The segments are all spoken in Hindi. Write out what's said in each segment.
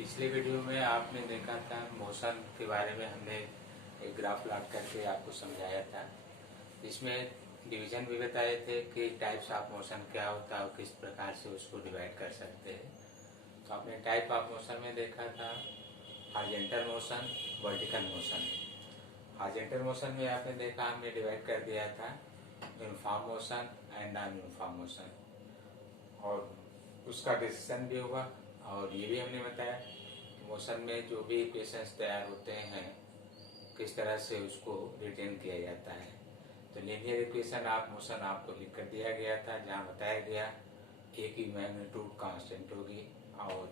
पिछले वीडियो में आपने देखा था मोशन के बारे में। हमने एक ग्राफ प्लॉट करके आपको समझाया था, जिसमें डिवीजन भी बताए थे कि टाइप्स ऑफ मोशन क्या होता है और किस प्रकार से उसको डिवाइड कर सकते हैं। तो आपने टाइप ऑफ मोशन में देखा था horizontal motion, vertical motion. Horizontal motion में आपने देखा हमने डिवाइड कर दिया था uniform motion and non uniform motion, और उसका डिसीजन भी हुआ। और ये भी हमने बताया कि मोशन में जो भी इक्वेशंस तैयार होते हैं किस तरह से उसको रिटेन किया जाता है। तो लीनियर इक्वेशन ऑफ मोशन आपको लिख कर दिया गया था, जहाँ बताया गया ए की मैग्नीट्यूड कांस्टेंट होगी और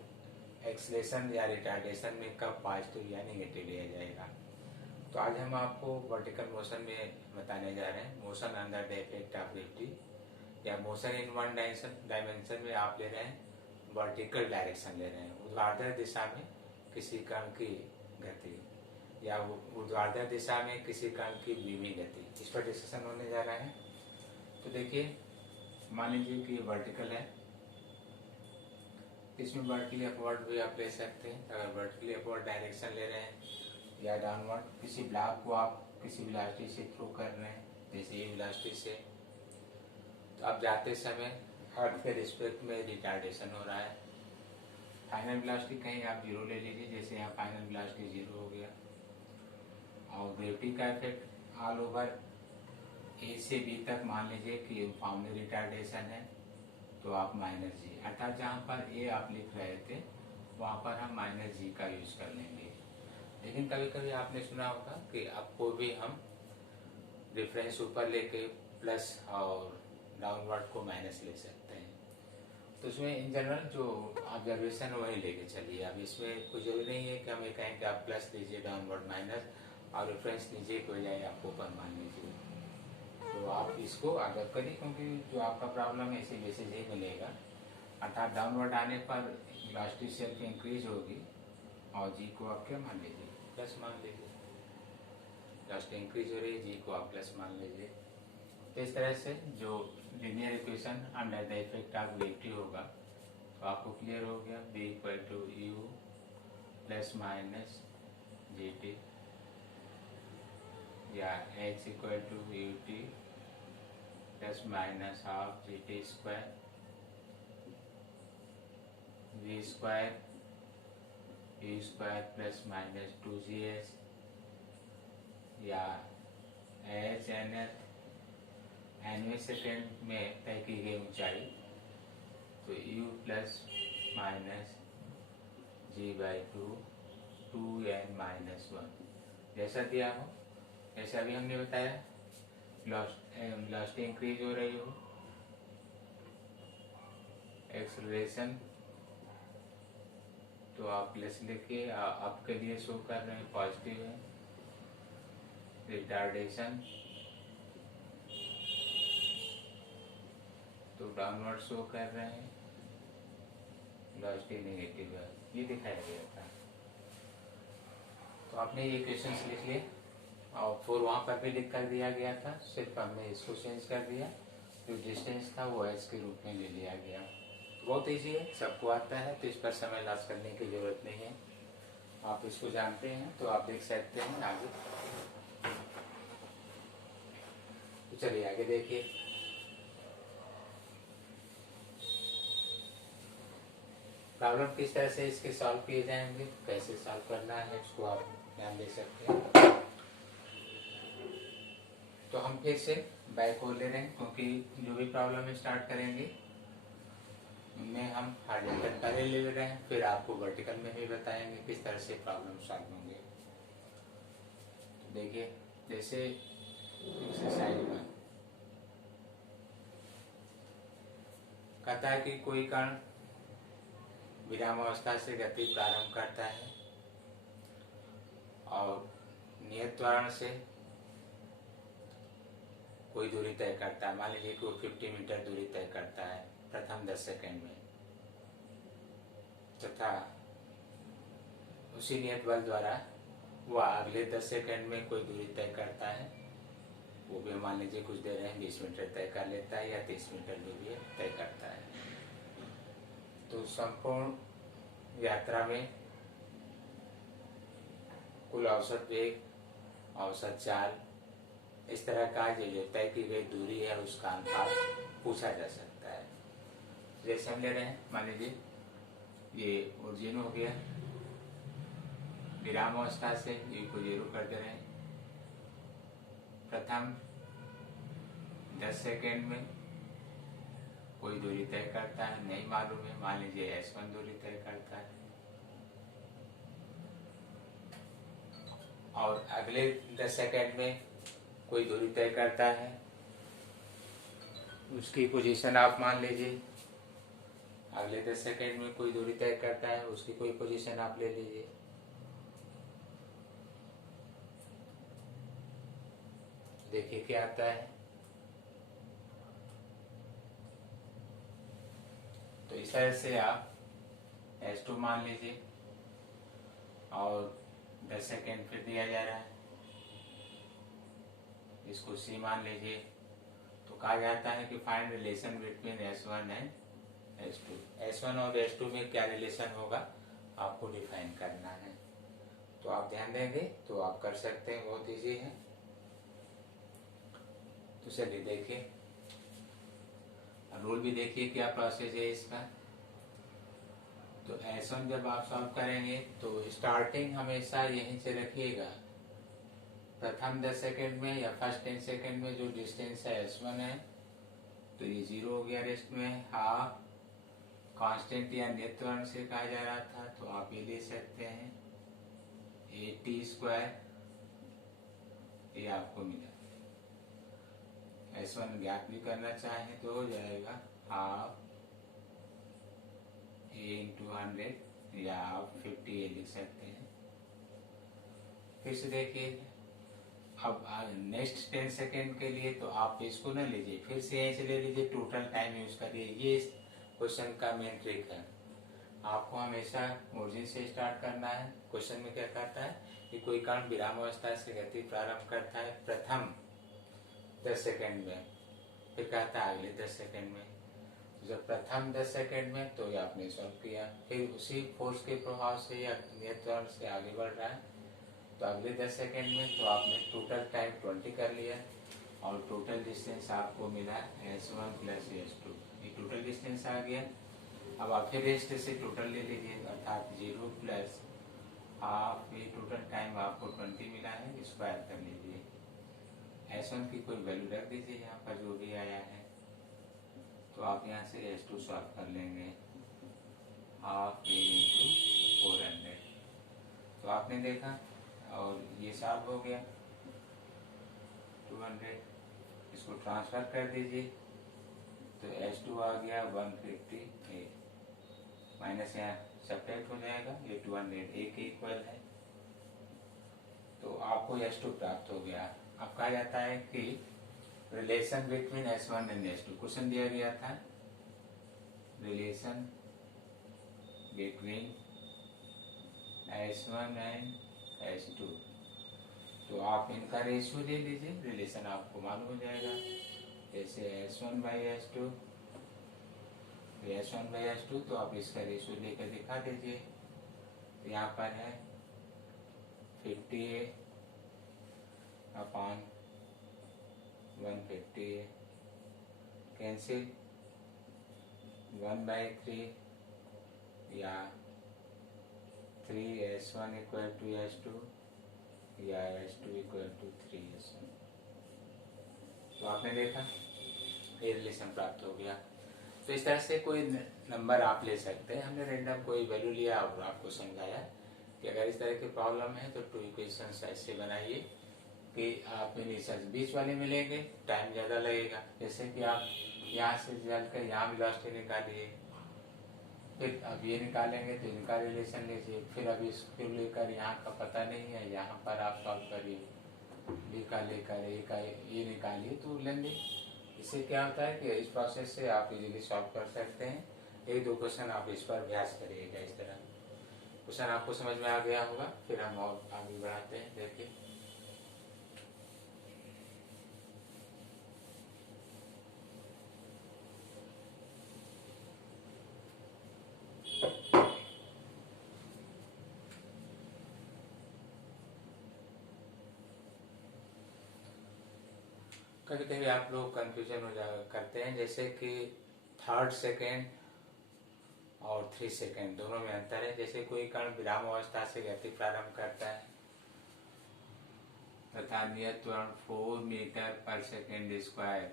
एक्सलेशन या रिटार्डेशन में कब पॉजिटिव या नेगेटिव लिया जाएगा। तो आज हम आपको वर्टिकल मोशन में बताने जा रहे हैं। Motion under the effect of gravity या मोशन इन वन डायमेंशन में आप ले रहे हैं वर्टिकल डायरेक्शन ले रहे हैं, ऊर्ध्वाधर दिशा में किसी कण की गति या ऊर्ध्वाधर दिशा में किसी कण की धीमी गति, इस पर डिस्कशन होने जा रहा है। तो देखिए, मान लीजिए कि वर्टिकल है, इसमें वर्टिकली अपवर्ड भी आप ले सकते हैं। अगर वर्टिकली अपवर्ड डायरेक्शन ले रहे हैं या डाउनवर्ड किसी ब्लॉक को आप किसी वेलोसिटी से थ्रो कर रहे हैं, जैसे ये वेलोसिटी से, तो अब जाते समय अर्थ के रिस्पेक्ट में रिटार्डेशन हो रहा है। फाइनल वेलोसिटी कहीं आप जीरो ले लीजिए, जैसे यहाँ फाइनल वेलोसिटी जीरो हो गया। और ग्रेविटी का इफेक्ट ऑल ओवर ए से बी तक मान लीजिए कि यूनिफॉर्म में रिटार्डेशन है, तो आप माइनस जी, अर्थात जहाँ पर ए आप लिख रहे थे वहाँ पर हम माइनस जी का यूज कर लेंगे। लेकिन कभी कभी आपने सुना होगा कि आपको भी हम रेफरेंस ऊपर लेके प्लस और डाउनवर्ड को माइनस ले सकते हैं। तो इसमें इन जनरल जो ऑब्जर्वेशन वही लेके चलिए। अब इसमें कोई जरूरी नहीं है कि हमें कहें कि आप प्लस लीजिए डाउनवर्ड माइनस और रेफरेंस लीजिए कोई जाए आप ऊपर मान लीजिए। तो आप इसको अगर करिए, क्योंकि जो आपका प्रॉब्लम है इसी बेसिस ही मिलेगा। अर्थात डाउनवर्ड आने पर वेलोसिटी सेल्फ इंक्रीज होगी और जी को आप क्या मान लीजिए, प्लस मान लीजिए। वेलोसिटी इंक्रीज हो रही है, जी को आप प्लस मान लीजिए। तो इस तरह से जो linear equation under the effect of gravity होगा, तो आपको क्लियर हो गया। V equal to u plus minus g t या h equal to u t plus minus half g t square, v square u square plus minus two g h या एच एन एच एनवे सेकेंड में तय की गई ऊंचाई, तो u plus minus g by two n minus one, जैसा दिया हो। जैसा भी हमने बताया, वेलोसिटी इंक्रीज हो रही हो, एक्सेलरेशन तो आप प्लस लिखिए, आपके लिए शो कर रहे हैं पॉजिटिव है। रिटार्डेशन तो डाउनवर्ड शो कर रहे हैं, वेलोसिटी नेगेटिव है, ये दिखाया गया था। तो आपने ये क्वेश्चंस लिख लिए और 4 वहाँ पर भी लिख कर दिया गया था, सिर्फ हमने इसको चेंज कर दिया। जो डिस्टेंस था वो एच के रूप में ले लिया गया। बहुत ईजी है, सबको आता है, तो इस पर समय लॉस करने की जरूरत नहीं है। आप इसको जानते हैं तो आप देख सकते हैं आगे। तो चलिए आगे देखिए। प्रॉब्लम किस तरह से इसके सॉल्व किए जाएंगे, कैसे सॉल्व करना है, उसको आप ध्यान दे सकते हैं। तो हम फिर से बैक और ले रहे हैं, क्योंकि जो भी प्रॉब्लम स्टार्ट करेंगे उनमें हम हॉरिजॉन्टल पहले ले रहे हैं, फिर आपको वर्टिकल में भी बताएंगे किस तरह से प्रॉब्लम सॉल्व होंगे। तो देखिए, जैसे एक्सरसाइज में कहता है कि कोई कण विराम अवस्था से गति प्रारंभ करता है और नियत त्वरण से कोई दूरी तय करता है। मान लीजिए कि वो 50 मीटर दूरी तय करता है प्रथम 10 सेकंड में, तथा उसी नियत बल द्वारा वह अगले 10 सेकंड में कोई दूरी तय करता है, वो भी मान लीजिए कुछ देर में 20 मीटर तय कर लेता है या 30 मीटर दूरी तय करता है। तो संपूर्ण यात्रा में कुल औसत वेग, औसत चाल, इस तरह का जो तय की गई दूरी है उसका अनुपात पूछा जा सकता है। जैसे हम ले रहे हैं, मान लीजिए ये ओरिजिन हो गया, विराम अवस्था से ये को 0 कर दे रहे हैं। प्रथम 10 सेकेंड में कोई दूरी तय करता है, नहीं मालूम है, मान लीजिए S1 दूरी तय करता है, और अगले 10 सेकेंड में कोई दूरी तय करता है, उसकी पोजीशन आप मान लीजिए। अगले 10 सेकेंड में कोई दूरी तय करता है, उसकी कोई पोजीशन आप ले लीजिए। देखिए क्या आता है। तो इस तरह से आप S2 मान लीजिए और 10 सेकेंड फिर दिया जा रहा है, इसको C मान लीजिए। तो कहा जाता है कि find relation between S1 and S2। S1 और S2 में क्या रिलेशन होगा आपको डिफाइन करना है। तो आप ध्यान देंगे तो आप कर सकते हैं, बहुत इजी है। तो चलिए देखिए, रूल भी देखिए क्या प्रोसेस है इसका। तो S1 जब आप सॉल्व करेंगे तो स्टार्टिंग हमेशा यहीं से रखिएगा। प्रथम 10 सेकेंड में या फर्स्ट 10 सेकेंड में जो डिस्टेंस है S1 है, तो ये 0 हो गया। रेस्ट में हाफ कांस्टेंट या नेत्रन से कहा जा रहा था, तो आप ये ले सकते हैं AT², ये आपको मिला। S1 ज्ञात भी करना चाहें तो हो जाएगा हाफ A × 100, या आप 50 लिख सकते हैं। फिर से देखिए, अब नेक्स्ट 10 सेकेंड के लिए तो आप इसको ना लीजिए, फिर से यहीं से ले लीजिए, टोटल टाइम यूज करिए। ये इस क्वेश्चन का मेन ट्रिक है। आपको हमेशा ओरिजिन से स्टार्ट करना है। क्वेश्चन में क्या कहता है कि कोई कण विराम अवस्था से गति प्रारंभ करता है प्रथम 10 सेकेंड में, फिर कहता है अगले 10 सेकेंड में। तो जब प्रथम 10 सेकेंड में तो ये आपने सॉल्व किया, फिर उसी फोर्स के प्रभाव से या नियंत्रण से आगे बढ़ रहा है, तो अगले 10 सेकेंड में तो आपने टोटल टाइम 20 कर लिया, और टोटल डिस्टेंस आपको मिला S1 + S2, ये टोटल डिस्टेंस आ गया। अब आप फिर रेस्ट से टोटल ले लीजिए, अर्थात 0 + हाफ, ये टोटल टाइम आपको 20 मिला है, स्क्वायर कर लीजिए। S1 की कोई वैल्यू रख दीजिए यहाँ पर जो भी आया है। तो आप यहाँ से S2 सॉल्व कर लेंगे, हाफ A × 400। तो आपने देखा और ये सॉल्व हो गया 200। इसको ट्रांसफर कर दीजिए, तो S2 आ गया 150, माइनस यहाँ सब्ट्रैक्ट हो जाएगा, ये 200 A के इक्वल है। तो आपको S2 प्राप्त हो गया। अब कहा जाता है कि relation between S1 and S2, question दिया गया था relation between S1 and S2, तो आप इनका रेशियो ले लीजिए, रिलेशन आपको मालूम हो जाएगा। जैसे S1/S2, S1/S2, तो आप इसका रेशियो लेकर दिखा दीजिए। तो यहाँ पर है 50A / 150A, कैंसिल 1/3, या 3S1 = S2, या S2 = 3S1। तो आपने देखा ये रिलेशन प्राप्त हो गया। तो इस तरह से कोई नंबर आप ले सकते हैं। हमने रेंडम कोई वैल्यू लिया और आपको समझाया कि अगर इस तरह की प्रॉब्लम है तो 2 इक्वेशंस ऐसे बनाइए कि आप इनिशियल बीच वाले मिलेंगे, टाइम ज़्यादा लगेगा। जैसे कि आप यहाँ से चल कर यहाँ वेलोसिटी निकालिए, फिर अब ये निकालेंगे तो इनका रिलेशन लीजिए, फिर अब इसको लेकर यहाँ का पता नहीं है, यहाँ पर आप सॉल्व करिए, बी का लेकर ए का ये निकालिए तो लेंगे। इससे क्या होता है कि इस प्रोसेस से आप इजीली सॉल्व कर सकते हैं। 1-2 क्वेश्चन आप इस पर अभ्यास करिएगा। इस तरह क्वेश्चन आपको समझ में आ गया होगा। फिर हम और आगे बढ़ाते हैं। देखिए, कभी कभी आप लोग कंफ्यूजन हो जा करते हैं, जैसे कि 3rd सेकेंड और 3 सेकेंड दोनों में अंतर है। जैसे कोई कण विराम अवस्था से गति प्रारंभ करता है तथा नियत त्वरण 4 मीटर पर सेकेंड स्क्वायर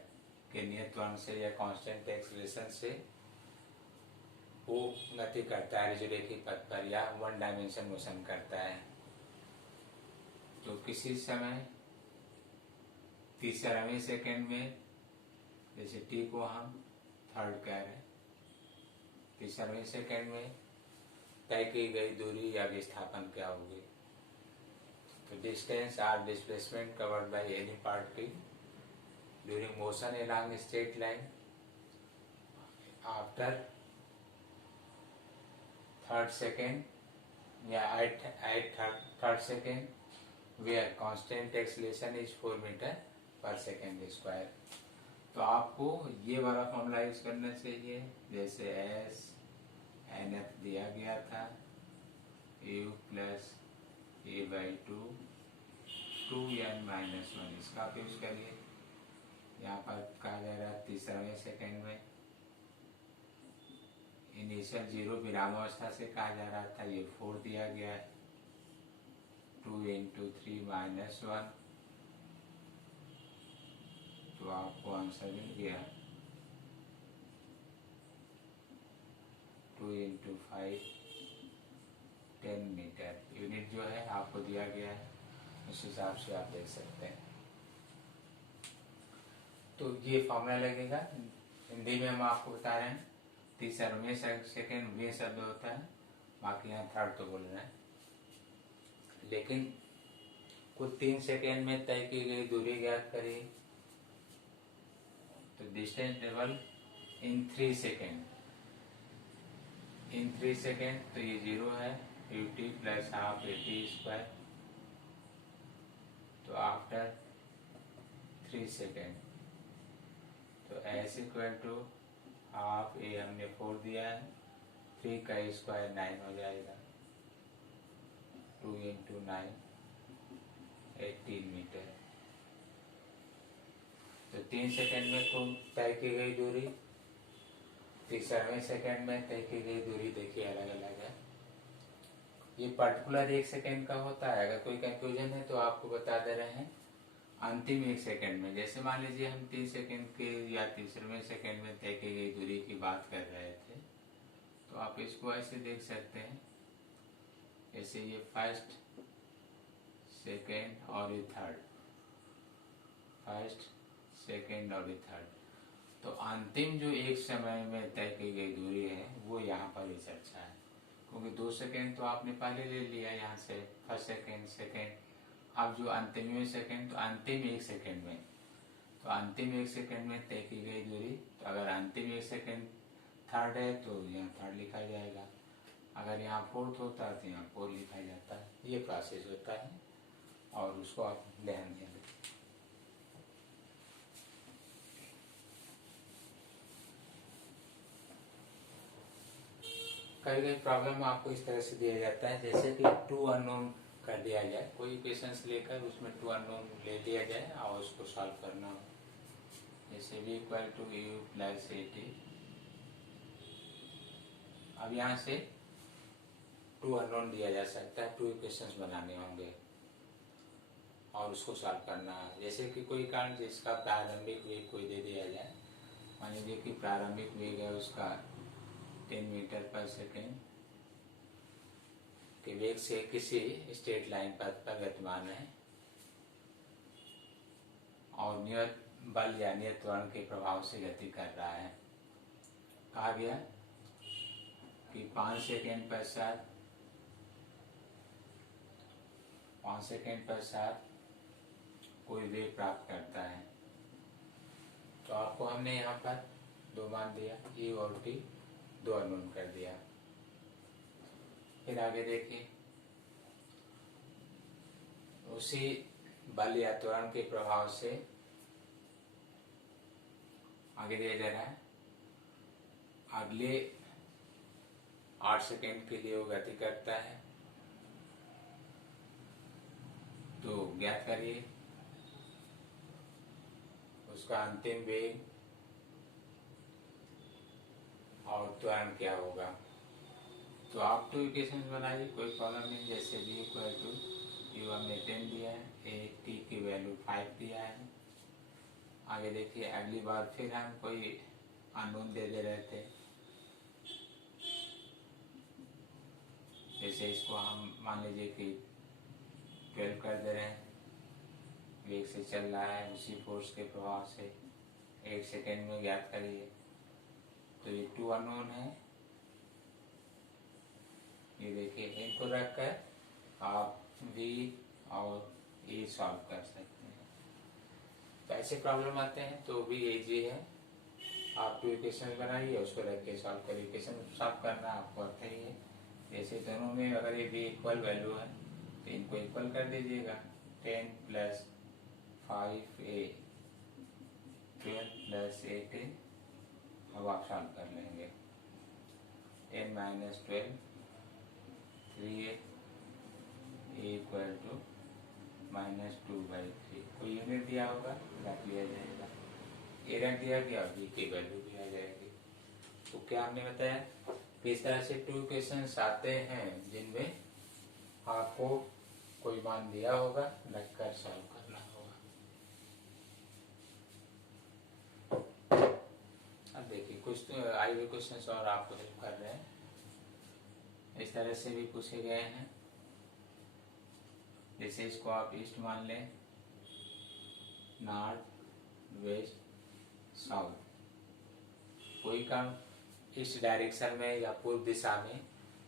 के नियत त्वरण से या कांस्टेंट एक्सीलरेशन से वो गति करता है रेखी पथ पर या 1 डायमेंशन मोशन करता है। तो किसी समय 3वें सेकेंड में, जैसे टी को हम 3rd कह रहे हैं, 3वें सेकेंड में तय की गई दूरी या विस्थापन क्या होगी? तो distance or displacement covered by any particle during motion along straight line after 3rd second या at 3rd सेकेंड where constant acceleration is 4 metre पर सेकेंड स्क्वायर। तो आपको ये वाला फॉर्मूला यूज करना चाहिए, जैसे एस एन एफ दिया गया था u प्लस a/2 2n-1, इसका आप यूज करिए। यहाँ पर कहा जा रहा है 3वें सेकेंड में इनिशियल 0 विरामावस्था से कहा जा रहा था, ये 4 दिया गया है, 2 × 3 - 1, तो आपको आंसर मिल गया 2 × 5 10 मीटर। यूनिट जो है आपको दिया गया है, उस हिसाब से आप देख सकते हैं। तो ये फॉर्मूला लगेगा, हिंदी में हम आपको बता रहे हैं। 3वें सेकेंड वे शब्द होता है, बाकी यहाँ 3rd तो बोल रहे हैं। लेकिन कुछ 3 सेकेंड में तय की गई दूरी ज्ञात करिए। तो distance travel in 3 second, in 3 second, तो ये 0 है, 50 + ½ AT²। तो आफ्टर 3 सेकेंड, तो S = ½ A हमने 4 दिया है, 3 का स्क्वायर 9 हो जाएगा, 2 × 9 18 मीटर। तो 3 सेकेंड में को तय की गई दूरी, 3वें सेकेंड में तय की गई दूरी देखिए अलग अलग है। ये पर्टिकुलर 1 सेकेंड का होता है। अगर कोई कंफ्यूजन है तो आपको बता दे रहे हैं अंतिम 1 सेकेंड में। जैसे मान लीजिए हम 3 सेकेंड के या 3वें सेकेंड में तय की गई दूरी की बात कर रहे थे, तो आप इसको ऐसे देख सकते हैं, जैसे ये 1st सेकेंड और ये 3rd, 1st सेकेंड और ये 3rd। तो अंतिम जो एक समय में तय की गई दूरी है वो यहाँ पर ही चर्चा है, क्योंकि 2 सेकेंड तो आपने पहले ले लिया यहाँ से, 1st सेकेंड सेकेंड। अब जो अंतिम सेकेंड, तो अंतिम 1 सेकेंड में, तो अंतिम 1 सेकेंड में तय की गई दूरी, तो अगर अंतिम 1 सेकेंड 3rd है तो यहाँ 3rd लिखा जाएगा, अगर यहाँ 4th होता है तो यहाँ 4 लिखा जाता है। ये प्रोसेस होता है और उसको आप ध्यान दें। कई कई प्रॉब्लम आपको इस तरह से दिया जाता है, जैसे कि 2 अननोन कर दिया जाए, कोई इक्वेशंस लेकर उसमें 2 अननोन ले लिया जाए और उसको सॉल्व करना हो। जैसे v = u + AT। अब यहाँ से 2 अननोन दिया जा सकता है, 2 इक्वेशंस बनाने होंगे और उसको सॉल्व करना है। जैसे कि कोई कारण जिसका प्रारंभिक वेग कोई दे दिया जाए, मान लीजिए कि प्रारंभिक वेग है उसका 10 मीटर पर सेकेंड के वेग से किसी स्ट्रेट लाइन पथ पर गतिमान है और नियत बल या नियत त्वरण के प्रभाव से गति कर रहा है। कहा गया कि 5 सेकेंड पश्चात कोई वेग प्राप्त करता है। तो आपको हमने यहाँ पर 2 मान दिया, e और t, 2 अननोन कर दिया। फिर आगे देखिए, उसी बल या त्वरण के प्रभाव से आगे दिया जा रहा है, अगले 8 सेकेंड के लिए वो गति करता है। तो ज्ञात करिए उसका अंतिम वेग और त्वरण क्या होगा। तो आप टू इक्वेशन बनाइए, कोई प्रॉब्लम नहीं। जैसे v इक्वल टू यू हमने 10 दिया है, ए टी की वैल्यू 5 दिया है। आगे देखिए, अगली बार फिर हम कोई अननोन दे रहे थे। जैसे इसको हम मान लीजिए कि 12 कर दे रहे हैं, वेग से चल रहा है, उसी फोर्स के प्रभाव से 8 सेकेंड में ज्ञात करिए। तो ये 2 अननोन है। ये देखिए, इनको रखकर आप v और e सॉल्व कर सकते हैं। तो ऐसे प्रॉब्लम आते हैं तो भी इजी है। आप टू इक्वेशन बनाइए, उसको रख के सॉल्व करिए। इक्वेशन सॉल्व करना आपको आता ही है। जैसे दोनों में अगर ये v इक्वल वैल्यू है तो इनको इक्वल कर दीजिएगा। 10 + 5a 12 + 8a। अब आप सॉल्व कर लेंगे। 10 - 12 3a इक्वल टू -2/3। कोई यूनिट दिया होगा, रख लिया जाएगा। ए रख दिया गया, v की वैल्यू भी आ जाएगी। तो क्या हमने बताया कि इस तरह से टू इक्वेशंस आते हैं जिनमें आपको कोई मान दिया होगा, रखकर सॉल्व करना होगा। अब देखिए, कुछ तो आई हुए क्वेश्चंस और आपको हेल्प कर रहे हैं। इस तरह से भी पूछे गए हैं। जैसे इसको आप ईस्ट मान लें, नॉर्थ, वेस्ट, साउथ। कोई काम इस डायरेक्शन में या पूर्व दिशा में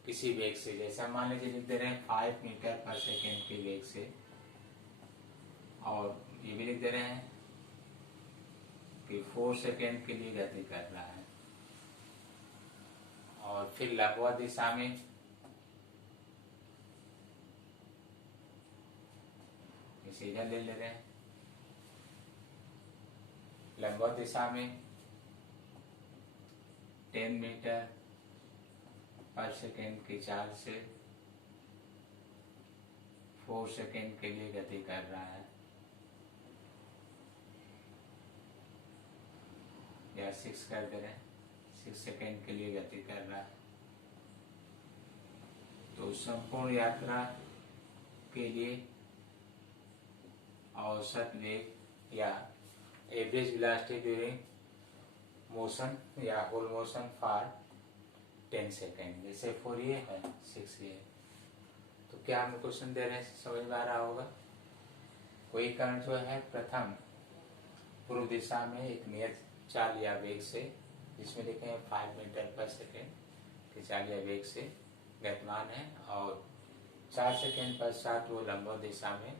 किसी वेग से, जैसे हम मान लीजिए लिख दे रहे हैं 5 मीटर पर सेकेंड के वेग से, और ये भी लिख दे रहे हैं कि 4 सेकेंड के लिए गति कर रहा है, और फिर लंबवत दिशा में सीधा ले रहे हैं। लंबवत दिशा में 10 मीटर पर सेकेंड की चाल से 4 सेकेंड के लिए गति कर रहा है, या 6 कर दे रहे हैं, 6 सेकेंड के लिए गति कर रहा है। तो संपूर्ण यात्रा के लिए औसत वेग या एवरेज वेलोसिटी ड्यूरिंग मोशन या होल मोशन फॉर 10 सेकेंड। जैसे 4 ये है, 6 ये है। तो क्या हम क्वेश्चन दे रहे हैं, समझ में आ रहा होगा। कोई कण जो है प्रथम पूर्व दिशा में एक नियत चाल या वेग से, जिसमें लिखे हैं 5 मीटर पर सेकेंड की चाल या वेग से गतिमान है, और 4 सेकेंड पश्चात वो लंबवत दिशा में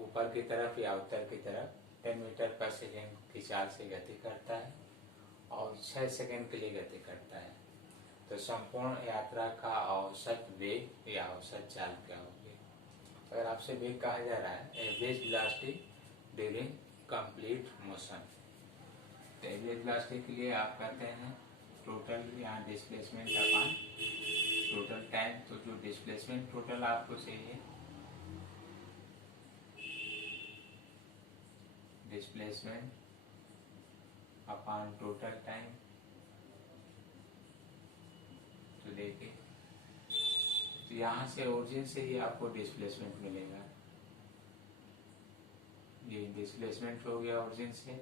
ऊपर की तरफ या उत्तर की तरफ 10 मीटर पर सेकेंड की चाल से गति करता है, और 6 सेकेंड के लिए गति करता है। तो संपूर्ण यात्रा का औसत वेग या औसत चाल क्या होगी। अगर आपसे वेग कहा जा रहा है average velocity during complete motion, तो एवरेज वेलोसिटी के लिए आप कहते हैं टोटल या डिस्प्लेसमेंट अपॉन टोटल टाइम। तो जो डिस्प्लेसमेंट टोटल आपको चाहिए, डिस्प्लेसमेंट अपॉन टोटल टाइम। तो देखिए, तो यहाँ से ओरिजिन से ही आपको डिस्प्लेसमेंट मिलेगा। ये डिस्प्लेसमेंट हो गया ओरिजिन से,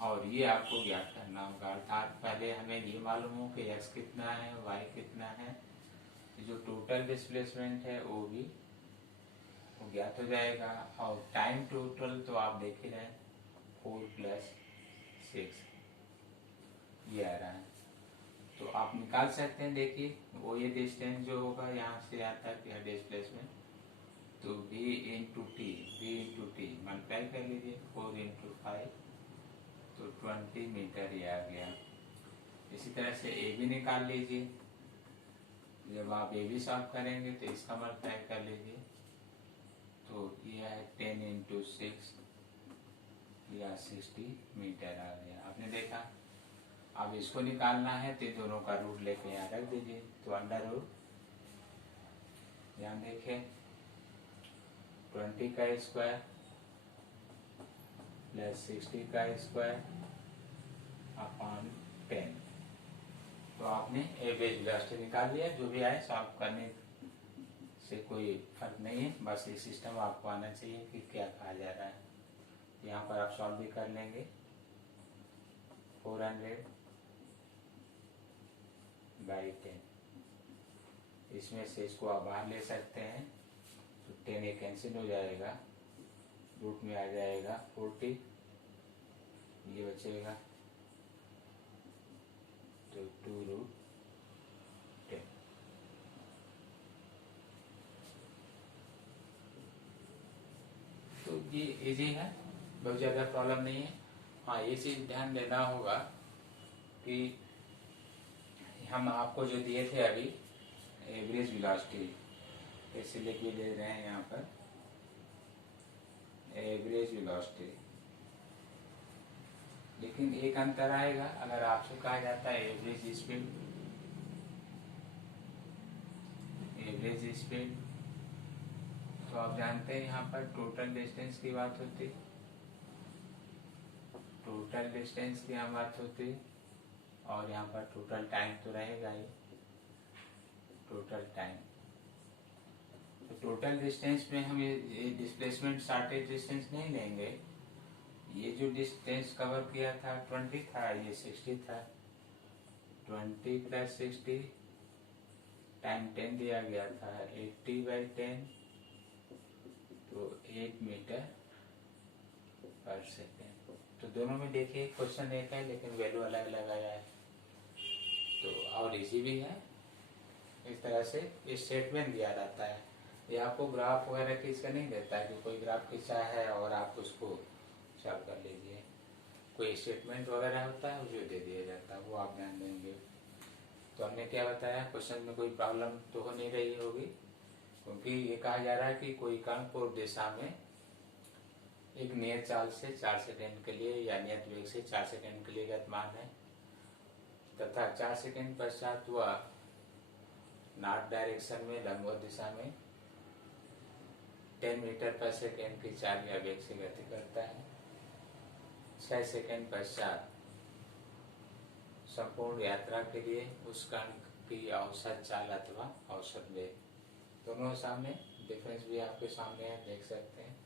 और ये आपको ज्ञात करना होगा। अर्थात पहले हमें ये मालूम हो कि x कितना है, y कितना है, तो जो टोटल डिस्प्लेसमेंट है वो भी ज्ञात हो जाएगा। और टाइम टोटल तो आप देख ही रहे, 4 + 6 ये आ रहा है। तो आप निकाल सकते हैं। देखिए, वो ये डिस्टेंस जो होगा यहाँ से यहाँ तक या डिस्प्लेसमेंट, तो v × t मल्टीप्लाई कर लीजिए, 4 × 5 तो 20 मीटर ये आ गया। इसी तरह से ए भी निकाल लीजिए। जब आप ए भी सॉल्व करेंगे तो इसका मल्टीप्लाई कर लीजिए, तो यह है 10 × 6 या 60 मीटर आ गया। आपने देखा। अब इसको निकालना है तो दोनों का रूट लेके यहाँ रख दीजिए, तो अंडर रूट, यहाँ देखिए 20 का स्क्वायर प्लस 60 का स्क्वायर अपॉन 10। तो आपने एवरेज वेलोसिटी निकाल लिया। जो भी आए सॉल्व करने से कोई फर्क नहीं है, बस ये सिस्टम आपको आना चाहिए कि क्या कहा जा रहा है। यहाँ पर आप सॉल्व भी कर लेंगे। 400 बाई 10, इसमें से इसको आप बाहर ले सकते हैं तो 10 ये कैंसिल हो जाएगा, रूट में आ जाएगा 40, ये बचेगा तो 2√10। तो ये इजी है, बहुत ज़्यादा प्रॉब्लम नहीं है। हाँ, ये चीज़ ध्यान देना होगा कि हम आपको जो दिए थे अभी एवरेज वेलोसिटी, ऐसे लिख भी दे रहे हैं यहाँ पर एवरेज वेलोसिटी, लेकिन एक अंतर आएगा अगर आपसे कहा जाता है एवरेज स्पीड। एवरेज स्पीड तो आप जानते हैं यहाँ पर टोटल डिस्टेंस की बात होती, टोटल डिस्टेंस की यहाँ बात होती, और यहाँ पर टोटल टाइम तो रहेगा ही, टोटल टाइम। तो टोटल डिस्टेंस में हम ये डिस्प्लेसमेंट शॉर्टेज डिस्टेंस नहीं लेंगे। ये जो डिस्टेंस कवर किया था 20 था, ये 60 था। 20 प्लस 60, टाइम 10 दिया गया था, 80/10, तो 8 मीटर पर सेकेंड। तो दोनों में देखिए क्वेश्चन एक है लेकिन वैल्यू अलग अलग आया है, तो और इजी भी है। इस तरह से इस स्टेटमेंट दिया रहता है। ये आपको ग्राफ वगैरह खींच कर नहीं देता है कि कोई ग्राफ खींचा है और आप उसको सॉल्व कर लीजिए। कोई स्टेटमेंट वगैरह होता है जो दे दिया जाता है, वो आप ध्यान देंगे। तो हमने क्या बताया, क्वेश्चन में कोई प्रॉब्लम तो हो नहीं रही होगी, क्योंकि ये कहा जा रहा है कि कोई कण पूर्व दिशा में एक नियत चाल से 4 सेकेंड के लिए या नियत वेग से 4 सेकेंड के लिए गतिमान है तथा 4 सेकेंड पश्चात वह नॉर्थ डायरेक्शन में लंबवत दिशा में 10 मीटर पर सेकेंड की चाल या वेग से गति करता है। 6 सेकेंड पश्चात संपूर्ण यात्रा के लिए उस कण की औसत चाल अथवा औसत वेग, दोनों सामने, डिफरेंस भी आपके सामने है, देख सकते हैं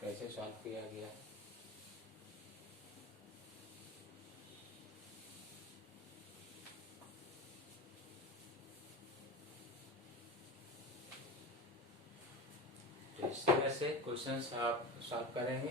कैसे सॉल्व किया गया। तो इस तरह से क्वेश्चंस आप सॉल्व करेंगे।